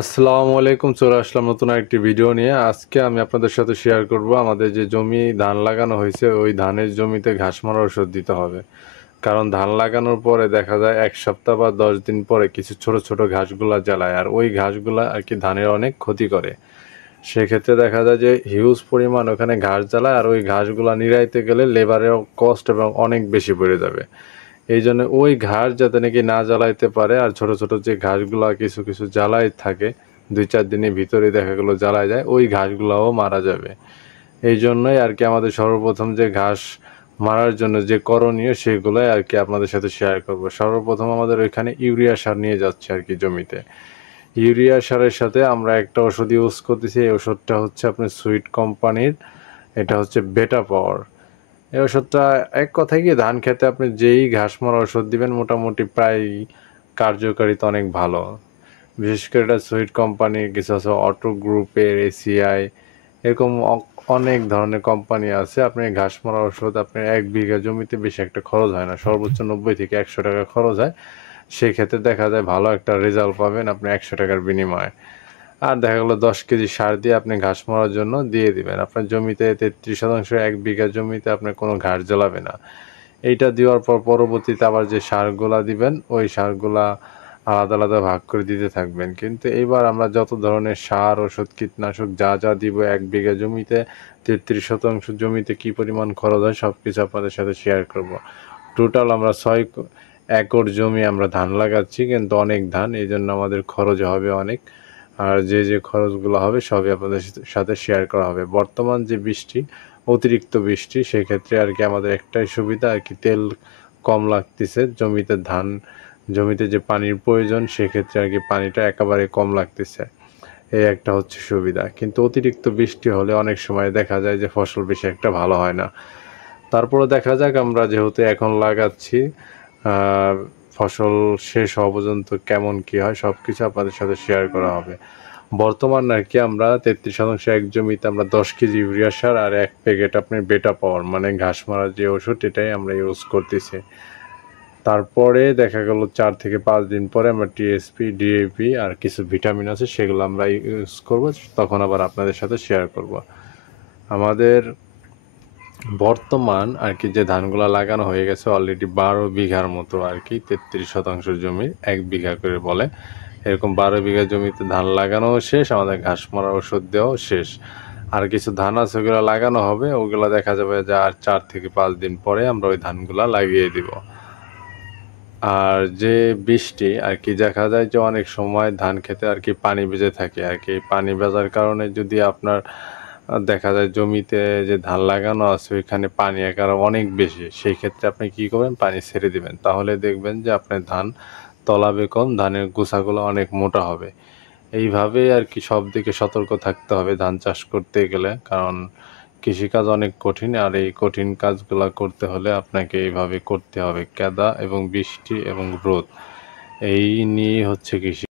আসসালামু আলাইকুম, চলে আসলাম নতুন একটি ভিডিও নিয়ে। আজকে আমি আপনাদের সাথে শেয়ার করব আমাদের যে জমি ধান লাগানো হয়েছে ওই ধানের জমিতে ঘাস মারা ওষুধ দিতে হবে। কারণ ধান লাগানোর পরে দেখা যায় 1 সপ্তাহ বা 10 দিন পরে কিছু ছোট ছোট ঘাসগুলা জ্বালায়, আর ওই ঘাসগুলা আর কি ধানের অনেক ক্ষতি করে। সেক্ষেত্রে দেখা যায় যে হিউজ পরিমাণ ওখানে ঘাস জ্বালায়, আর ওই ঘাসগুলা নিড়াইতে গেলে লেবারের কস্ট এবং অনেক বেশি বেড়ে যাবে। এই জন্য ওই ঘাস যাতে নাকি না জ্বালাইতে পারে, আর ছোট ছোট যে ঘাসগুলা কিছু কিছু জ্বালাই থাকে 2-4 দিনের ভিতরে দেখা গেলো জ্বালায় যায়, ওই ঘাসগুলাও মারা যাবে। এই জন্যই আর কি আমাদের সর্বপ্রথম যে ঘাস মারার জন্য যে করণীয় সেগুলোই আর কি আপনাদের সাথে শেয়ার করব। সর্বপ্রথম আমাদের ওইখানে ইউরিয়া সার নিয়ে যাচ্ছে আর কি জমিতে। ইউরিয়া সারের সাথে আমরা একটা ওষুধ ইউজ করতেছি। এই ওষুধটা হচ্ছে আপনার সুইট কোম্পানির, এটা হচ্ছে বেটা পাওয়ার। এই ওষুধটা এক কথায় কি ধান খেতে আপনি যেই ঘাস মারা ওষুধ দিবেন মোটামুটি প্রায় কার্যকারিতা অনেক ভালো। বিশেষ করে এটা সুইট কোম্পানির, কিছু আছে অটো গ্রুপের, এসিআই, এরকম অনেক ধরনের কোম্পানি আছে। আপনি ঘাস মারা ওষুধ আপনার 1 বিঘা জমিতে বেশি একটা খরচ হয় না, সর্বোচ্চ 90 থেকে 100 টাকা খরচ হয়। সেই ক্ষেত্রে দেখা যায় ভালো একটা রেজাল্ট পাবেন আপনি 100 টাকার বিনিময়ে। আর দেখা গেলো 10 কেজি সার দিয়ে আপনি ঘাস মারার জন্য দিয়ে দিবেন আপনার জমিতে। 33% 1 বিঘা জমিতে আপনার কোনো ঘাস জ্বালাবে না। এইটা দেওয়ার পর পরবর্তীতে আবার যে সারগুলা দিবেন ওই সারগুলা আলাদা আলাদা ভাগ করে দিতে থাকবেন। কিন্তু এইবার আমরা যত ধরনের সার, ওষুধ, কীটনাশক যা যা দিব 1 বিঘা জমিতে, 33% জমিতে কী পরিমাণ খরচ হয় সব কিছু আপনাদের সাথে শেয়ার করব। টোটাল আমরা 6 একর জমি আমরা ধান লাগাচ্ছি, কিন্তু অনেক ধান, এই জন্য আমাদের খরচ হবে অনেক। আর যে যে খরচগুলো হবে সবই আপনাদের সাথে শেয়ার করা হবে। বর্তমান যে বৃষ্টি, অতিরিক্ত বৃষ্টি, সেক্ষেত্রে আর কি আমাদের একটাই সুবিধা আর কি, তেল কম লাগতেছে জমিতে। জমিতে যে পানির প্রয়োজন সেক্ষেত্রে আর কি পানিটা একেবারে কম লাগতেছে। এই একটা হচ্ছে সুবিধা। কিন্তু অতিরিক্ত বৃষ্টি হলে অনেক সময় দেখা যায় যে ফসল বেশি একটা ভালো হয় না। তারপরে দেখা যাক, আমরা যেহেতু এখন লাগাচ্ছি, ফসল শেষ হওয়া পর্যন্ত কেমন কী হয় সব কিছু আপনাদের সাথে শেয়ার করা হবে। বর্তমান আর কি আমরা 33% এক জমিতে আমরা 10 কেজি ইউরিয়া সার আর 1 প্যাকেট আপনার বেটা পাওয়ার মানে ঘাস মারার যে ওষুধ, এটাই আমরা ইউজ করতেছি। তারপরে দেখা গেল 4 থেকে 5 দিন পরে আমরা টিএসপি, ডিএপি আর কিছু ভিটামিন আছে সেগুলো আমরা ইউজ করব, তখন আবার আপনাদের সাথে শেয়ার করব। আমাদের বর্তমান আর কি যে ধানগুলা লাগানো হয়ে গেছে অলরেডি 12 বিঘার মতো আর কি, 33% জমি 1 বিঘা করে বলে, এরকম 12 বিঘা জমিতে ধান লাগানোও শেষ, আমাদের ঘাস মারা ওষুধ দেওয়াও শেষ। আর কিছু ধান আছে ওগুলো লাগানো হবে, ওগুলো দেখা যাবে যে আর 4 থেকে 5 দিন পরে আমরা ওই ধানগুলা লাগিয়ে দিব। আর যে বৃষ্টি আর কি দেখা যায় যে অনেক সময় ধান খেতে আর কি পানি বেজে থাকে আর কি। পানি বেজার কারণে যদি আপনার দেখা যায় জমিতে যে ধান লাগানো আছে ওইখানে পানি একার অনেক বেশি, সেই ক্ষেত্রে আপনি কী করবেন, পানি ছেড়ে দিবেন। তাহলে দেখবেন যে আপনার ধান তলাবে কম, ধানের গোছাগুলো অনেক মোটা হবে। এইভাবেই আর কি সব দিকে সতর্ক থাকতে হবে ধান চাষ করতে গেলে, কারণ কৃষিকাজ অনেক কঠিন। আর এই কঠিন কাজগুলা করতে হলে আপনাকে এইভাবে করতে হবে, কাদা এবং বৃষ্টি এবং রোদ, এই নিয়েই হচ্ছে কৃষি।